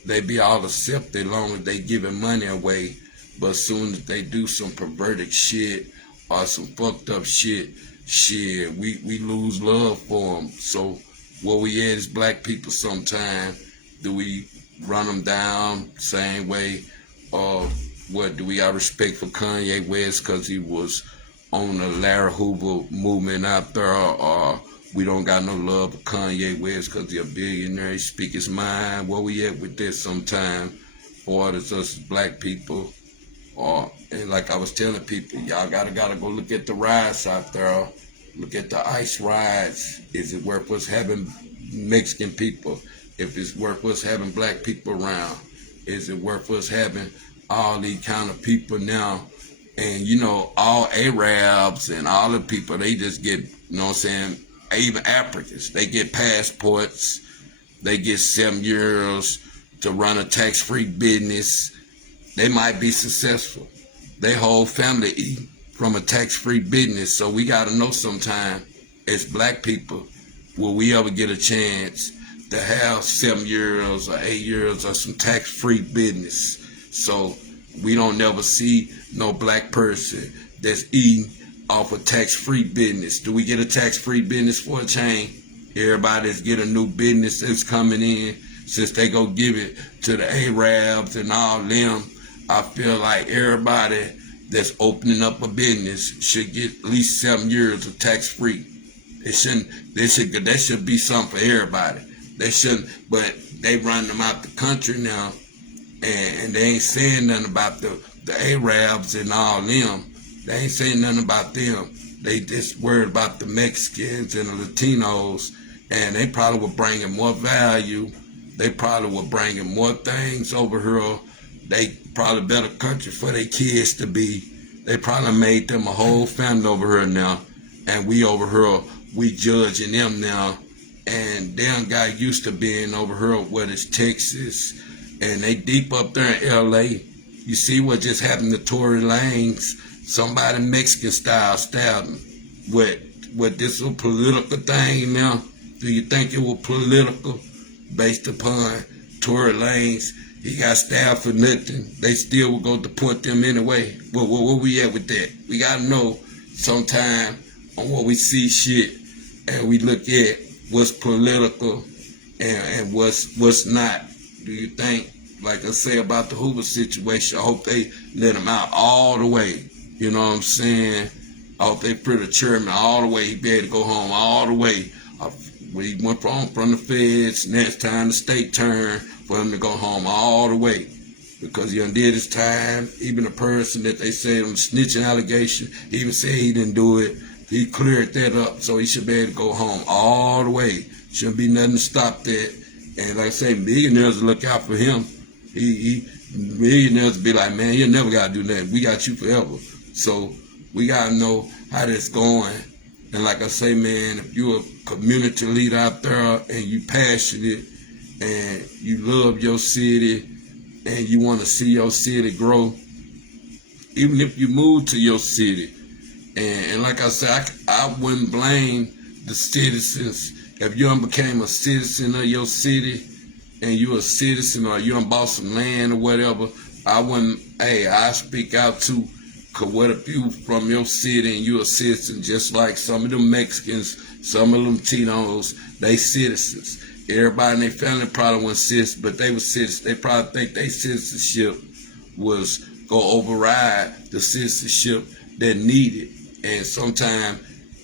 they be all accepted as long as they giving money away. But as soon as they do some perverted shit or some fucked up shit, we lose love for them. So where we at as black people sometime, do we run them down same way? Or what, do we got respect for Kanye West because he was on the Larry Hoover movement out there? Or we don't got no love for Kanye West because he a billionaire, he speak his mind? Where we at with this sometime? far as us black people. And like I was telling people, y'all gotta go look at the rides out there. Look at the ice rides. Is it worth us having Mexican people? If it's worth us having black people around, is it worth us having all these kind of people now? And you know, all Arabs and all the people, they just get, you know what I'm saying, even Africans, they get passports, they get 7 years to run a tax-free business. They might be successful. Their whole family eat from a tax-free business. So we got to know sometime, as black people, will we ever get a chance to have 7 years or 8 years of some tax-free business? So we don't never see no black person that's eating off a tax-free business. Do we get a tax-free business for a change? Everybody's get a new business that's coming in, since they go give it to the Arabs and all them. I feel like everybody that's opening up a business should get at least 7 years of tax-free. That should be something for everybody. They shouldn't, but they run them out the country now, and they ain't saying nothing about the Arabs and all them. They ain't saying nothing about them. They just worried about the Mexicans and the Latinos, and they probably were bringing more value. They probably were bringing more things over here. They probably better country for their kids to be. They probably made them a whole family over here now, and we over here, we judging them now, and they done got used to being over here, whether it's Texas, and they deep up there in L.A. You see what just happened to Tory Lanez? Somebody Mexican style stabbed him. What this was a political thing now? Do you think it was political based upon Tory Lanez? He got stabbed for nothing. They still will go deport them anyway. Where we at with that? We gotta know sometime on what we see shit, and we look at what's political and what's not. Do you think, like I say about the Hoover situation, I hope they let him out all the way. You know what I'm saying? I hope they put a chairman all the way. He be able to go home all the way. We went from the feds, next time the state turned for him to go home all the way. Because he undid his time. Even the person that they said on the snitching allegation, he even said he didn't do it. He cleared that up, so he should be able to go home all the way. Shouldn't be nothing to stop that. And like I say, millionaires look out for him. Millionaires be like, man, you never got to do nothing. We got you forever. So we got to know how that's going. And like I say, man, if you're a community leader out there and you passionate and you love your city and you want to see your city grow, even if you move to your city, and like I said, I wouldn't blame the citizens. If you became a citizen of your city and you're a citizen or you bought some land or whatever, I speak out too. Cause what if you from your city and you a citizen, just like some of them Mexicans, some of them Latinos, they citizens. Everybody in their family probably wasn't citizens, but they were citizens. They probably think their citizenship was go override the citizenship that needed. And sometimes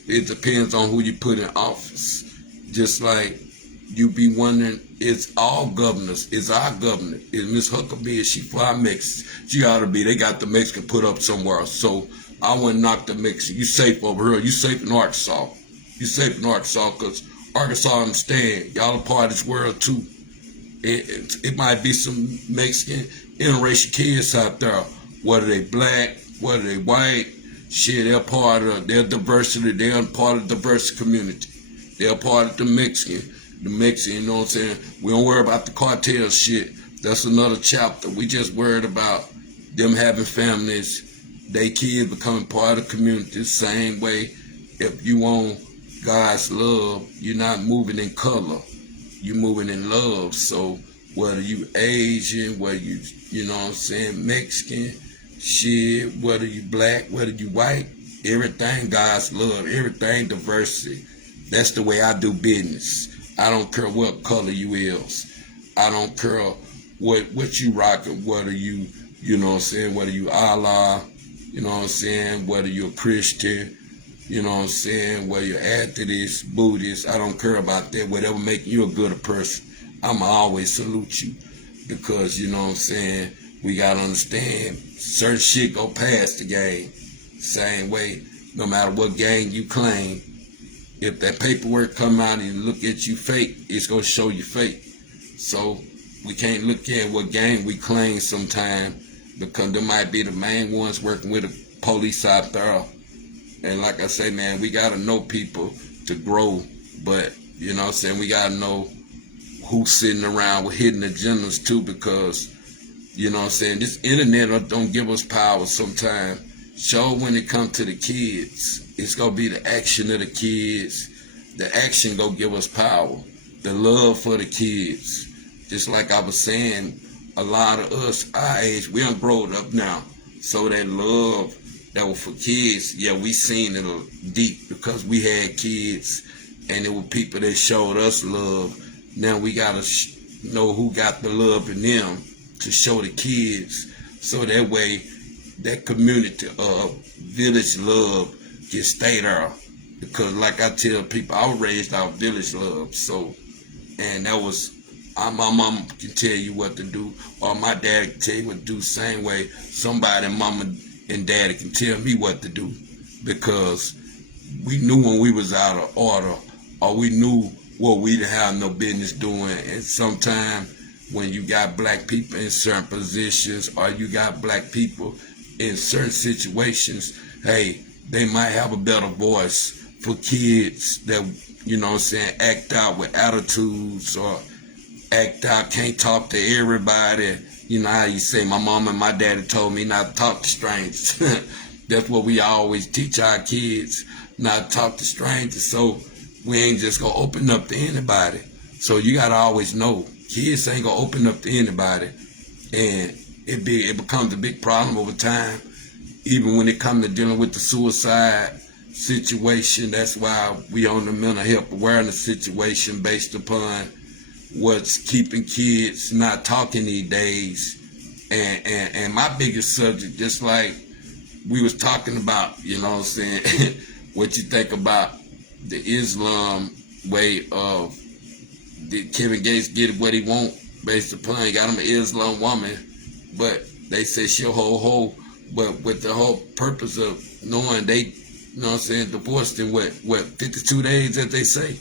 it depends on who you put in office. Just like you be wondering, it's all governors, it's our governor. Is Miss Huckabee, is she for our Mexicans? She ought to be. They got the Mexican put up somewhere. So I wouldn't knock the Mexican. You safe over here. You safe in Arkansas. You safe in Arkansas because Arkansas understand. Y'all a part of this world too. It might be some Mexican interracial kids out there. Whether they black, whether they white, shit, they're part of their diversity. They're part of the diverse community. They're part of the Mexican. The Mexican, you know what I'm saying? We don't worry about the cartel shit. That's another chapter. We just worried about them having families, they kids becoming part of the community the same way. If you want God's love, you're not moving in color. You're moving in love. So whether you Asian, whether you know what I'm saying, Mexican, shit, whether you black, whether you white, everything God's love, everything diversity. That's the way I do business. I don't care what color you is. I don't care what you rocking, whether you know what I'm saying, whether you Allah, you know what I'm saying, whether you're a Christian, you know what I'm saying, whether you're atheist, Buddhist, I don't care about that. Whatever make you a good person, I'ma always salute you. because, you know what I'm saying, we got to understand certain shit go past the game. Same way, no matter what gang you claim, if that paperwork come out and look at you fake, it's going to show you fake. So we can't look at what gang we claim sometime, because there might be the main ones working with the police out there. And like I say, man, we got to know people to grow. But, you know what I'm saying, we got to know who's sitting around with hidden agendas too, because, you know what I'm saying, this internet don't give us power sometimes. Show when it comes to the kids, it's going to be the action of the kids. The action going to give us power. The love for the kids. Just like I was saying, a lot of us, our age, we done grown up now. So that love that was for kids, yeah, we seen it deep because we had kids and it were people that showed us love. Now we got to know who got the love in them to show the kids, so that way that community of village love can stay there. Because like I tell people, I was raised out village love. So, and that was, my mom can tell you what to do, or my dad can tell you what to do. Same way somebody, mama and daddy, can tell me what to do, because we knew when we was out of order, or we knew what we didn't have no business doing. And sometimes when you got black people in certain positions, or you got black people in certain situations, hey, they might have a better voice for kids that, you know what I'm saying, act out with attitudes, or act out, can't talk to everybody. You know how you say, my mom and my daddy told me not to talk to strangers. That's what we always teach our kids, not to talk to strangers. So we ain't just gonna open up to anybody. So you gotta always know, kids ain't gonna open up to anybody. And it becomes a big problem over time. Even when it comes to dealing with the suicide situation, that's why we on the mental health awareness situation, based upon what's keeping kids not talking these days. And my biggest subject, just like we was talking about, you know what I'm saying, what you think about the Islam way of, did Kevin Gates get what he want based upon he got him an Islam woman, but they say she'll hold, but with the whole purpose of knowing they, you know what I'm saying, divorced in what 52 days, as they say.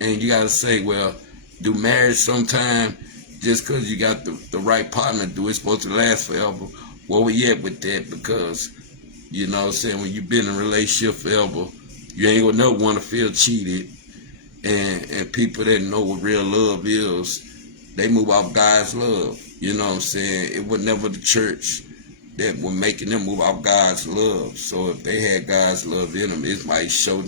And you got to say, well, do marriage sometime, just because you got the right partner, do it supposed to last forever? Where we at with that? Because, you know what I'm saying, when you've been in a relationship forever, you ain't gonna never want to feel cheated. And people that know what real love is, they move off God's love. You know what I'm saying? It was never the church that were making them move off God's love. So if they had God's love in them, it might show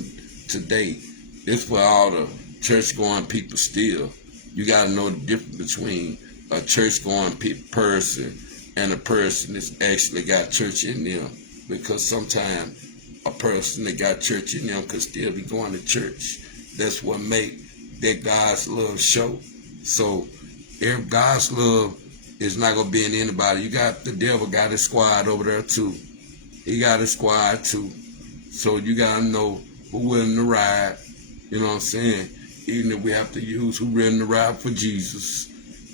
today. This for all the church-going people still. You got to know the difference between a church-going person and a person that's actually got church in them. Because sometimes a person that got church in them could still be going to church. That's what make that God's love show. So if God's love is not going to be in anybody, you got the devil got his squad over there too. He got his squad too. So you got to know who willing to ride. You know what I'm saying? Even if we have to use who willing to ride for Jesus.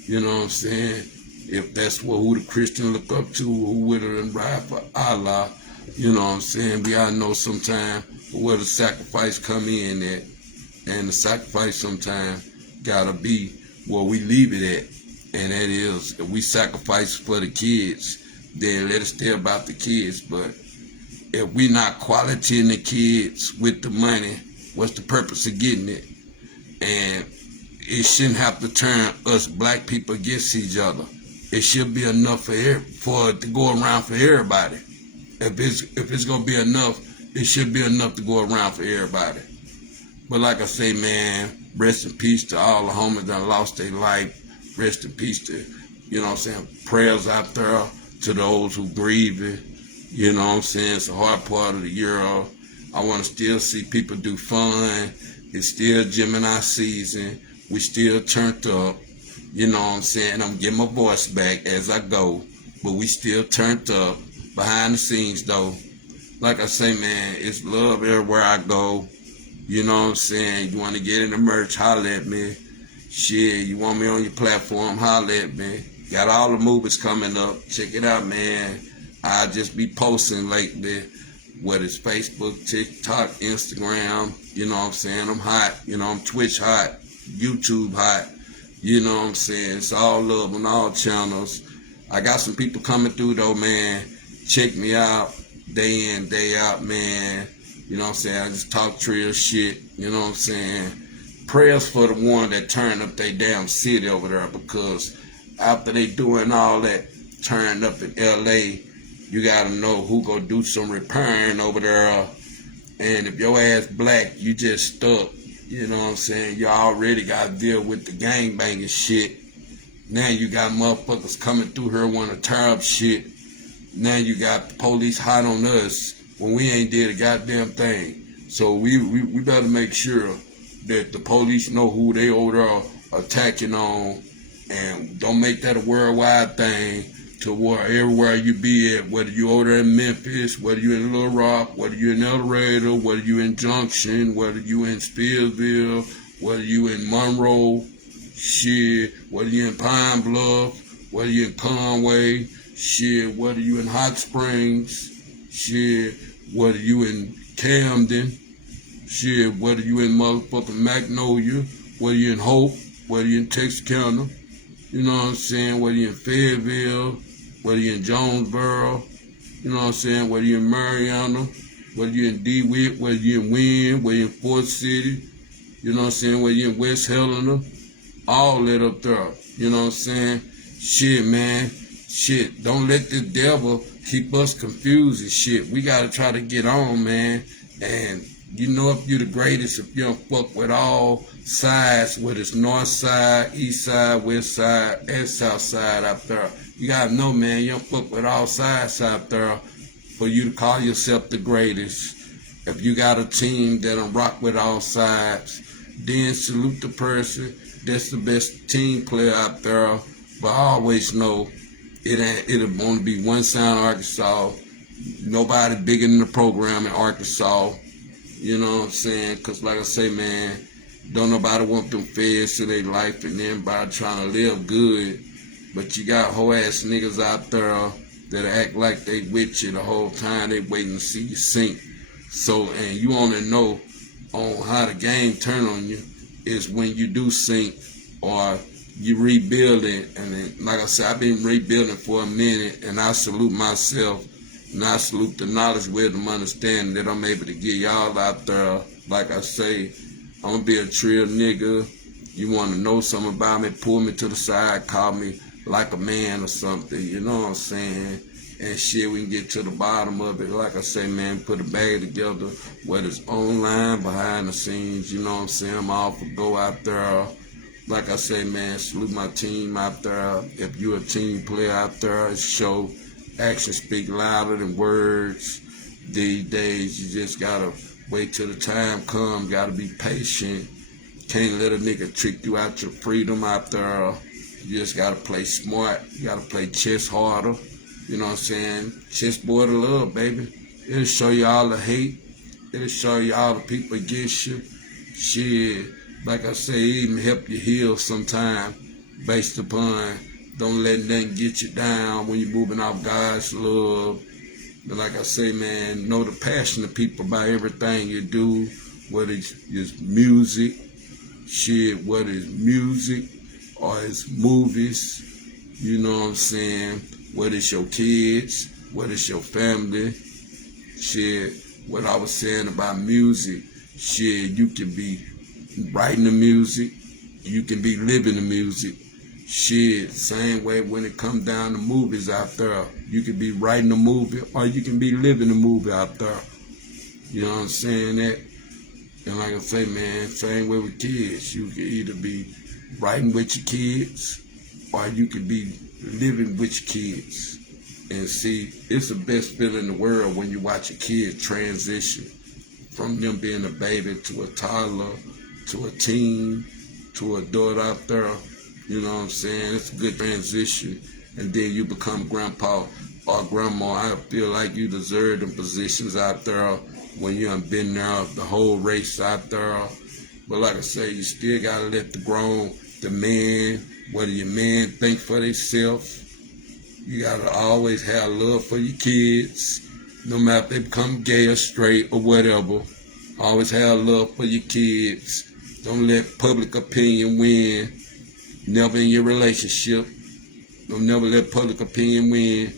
You know what I'm saying? If that's who the Christian look up to, who willing to ride for Allah. You know what I'm saying? We gotta know sometime where the sacrifice come in at. And the sacrifice sometimes gotta be where we leave it at. And that is, if we sacrifice for the kids, then let it stay about the kids. But if we not quality the kids with the money, what's the purpose of getting it? And it shouldn't have to turn us black people against each other. It should be enough for it to go around for everybody. If it's gonna be enough, it should be enough to go around for everybody. But like I say, man, rest in peace to all the homies that lost their life. Rest in peace to, you know what I'm saying, prayers out there to those who grieving. You know what I'm saying? It's a hard part of the year. I want to still see people do fun. It's still Gemini season. We still turned up. You know what I'm saying? I'm getting my voice back as I go. But we still turned up. Behind the scenes, though. Like I say, man, it's love everywhere I go. You know what I'm saying? You want to get in the merch, holler at me. Shit, you want me on your platform, holler at me. Got all the movies coming up. Check it out, man. I just be posting lately, whether it's Facebook, TikTok, Instagram. You know what I'm saying? I'm hot. You know, I'm Twitch hot, YouTube hot. You know what I'm saying? It's all love on all channels. I got some people coming through though, man. Check me out day in, day out, man. You know what I'm saying? I just talk real shit. You know what I'm saying? Prayers for the one that turned up their damn city over there, because after they doing all that turned up in L.A., you gotta know who gonna do some repairing over there. And if your ass black, you just stuck. You know what I'm saying? You already gotta deal with the gangbanging shit. Now you got motherfuckers coming through here wanting to tear up shit. Now you got the police hot on us when we ain't did a goddamn thing. So we better make sure that the police know who they over there attacking on, and don't make that a worldwide thing to where everywhere you be at, whether you over there in Memphis, whether you in Little Rock, whether you in El Dorado, whether you in Junction, whether you in Steelsville, whether you in Monroe, shit, whether you in Pine Bluff, whether you in Conway, shit, whether you in Hot Springs, shit, whether you in Camden, shit, whether you in motherfucking Magnolia, whether you in Hope, whether you in Texarkana, you know what I'm saying, whether you in Fayetteville, whether you in Jonesboro, you know what I'm saying, whether you in Mariana, whether you in DeWitt, whether you in Wynn, whether you in Fort City, you know what I'm saying, whether you in West Helena, all that up there, you know what I'm saying? Shit, man, shit, don't let the devil keep us confused and shit. We gotta try to get on, man, and you know if you're the greatest, if you don't fuck with all sides, whether it's north side, east side, west side, and south side out there. You gotta know, man, you don't fuck with all sides out there for you to call yourself the greatest. If you got a team that don't rock with all sides, then salute the person that's the best team player out there. But I always know it'll only be one sound Arkansas. Nobody bigger than the program in Arkansas. You know what I'm saying? Because like I say, man, don't nobody want them feds in their life and everybody trying to live good. But you got whole ass niggas out there that act like they with you the whole time. They waiting to see you sink. So, and you only know on how the game turn on you is when you do sink or you rebuild it. And then, like I said, I've been rebuilding for a minute, and I salute myself. And I salute the knowledge, wisdom, understanding that I'm able to get y'all out there. Like I say, I'm going to be a trill nigga. You want to know something about me, pull me to the side, call me like a man or something. You know what I'm saying? And shit, we can get to the bottom of it. Like I say, man, put a bag together, whether it's online, behind the scenes. You know what I'm saying? I'm all for go out there. Like I say, man, salute my team out there. If you're a team player out there, show actions speak louder than words. These days, you just gotta wait till the time comes. Gotta be patient. Can't let a nigga trick you out your freedom out there. You just gotta play smart. You gotta play chess harder. You know what I'm saying? Chessboard of love, baby. It'll show you all the hate. It'll show you all the people against you. Shit, like I say, even help you heal sometime based upon don't let nothing get you down when you're moving off God's love. But like I say, man, know the passion of people about everything you do, whether it's music, shit, whether it's music or it's movies, you know what I'm saying, whether it's your kids, whether it's your family, shit, what I was saying about music, shit, you can be writing the music, you can be living the music. Shit, same way when it comes down to movies out there. You can be writing a movie or you can be living a movie out there. You know what I'm saying? That? And like I say, man, same way with kids. You can either be writing with your kids or you can be living with your kids. And see, it's the best feeling in the world when you watch a kid transition from them being a baby to a toddler, to a teen, to a adult out there. You know what I'm saying? It's a good transition. And then you become grandpa or grandma. I feel like you deserve them positions out there when you done been there, the whole race out there. But like I say, you still got to let the man, Whether your man think for themselves, you gotta always have love for your kids, no matter if they become gay or straight or whatever. Always have love for your kids. Don't let public opinion win. Never in your relationship. Don't never let public opinion win.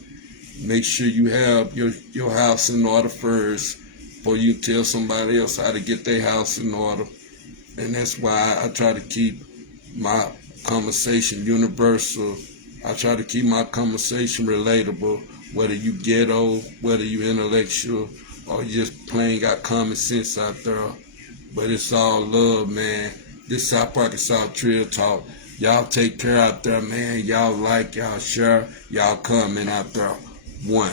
Make sure you have your house in order first before you tell somebody else how to get their house in order. And that's why I try to keep my conversation universal. I try to keep my conversation relatable, whether you ghetto, whether you intellectual, or you just plain got common sense out there. But it's all love, man. This South Park and South Trill Talk. Y'all take care out there, man. Y'all like, y'all share, y'all comment out there. One.